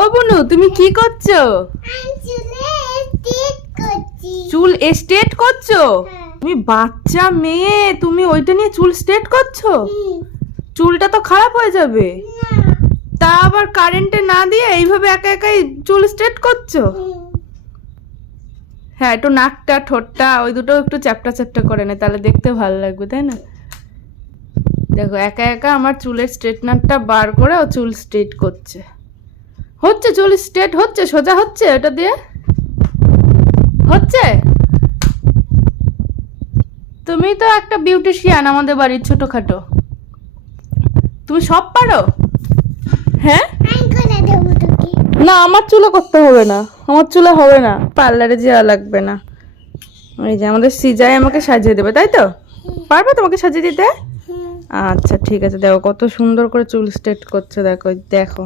ও বনু, তুমি কি করছো? চুল স্ট্রেট করছো? তুমি বাচ্চা মেয়ে, তুমি ওইটা নিয়ে চুল স্ট্রেট করছো? চুলটা তো খারাপ হয়ে যাবে। তা আবার কারেন্টে না দিয়ে এইভাবে একা একাই চুল স্ট্রেট করছো? হ্যাঁ, একটু নাকটা ঠোঁটটা ওই দুটো একটু চ্যাপটা চ্যাপটা করে নে, তাহলে দেখতে ভালো লাগবে, তাই না? দেখো একা একা আমার চুলের স্ট্রেটনারটা বার করে ও চুল স্ট্রেট করছে। হচ্ছে চুল স্ট্রেট হচ্ছে, সোজা হচ্ছে ওটা দিয়ে? হচ্ছে? তুমি তো একটা বিউটিশিয়ান আমাদের বাড়ির ছোটখাটো, তুমি সব পারো? হ্যাঁ, না আমার চুলে করতে হবে না, আমার চুলে হবে না, পার্লারে যাওয়া লাগবে না। ওই যে আমাদের সিজাই আমাকে সাজিয়ে দেবে, তাই তো? পারবে তোমাকে সাজিয়ে দিতে? আচ্ছা ঠিক আছে, দেখো কত সুন্দর করে চুল স্ট্রেট করছে, দেখো দেখো।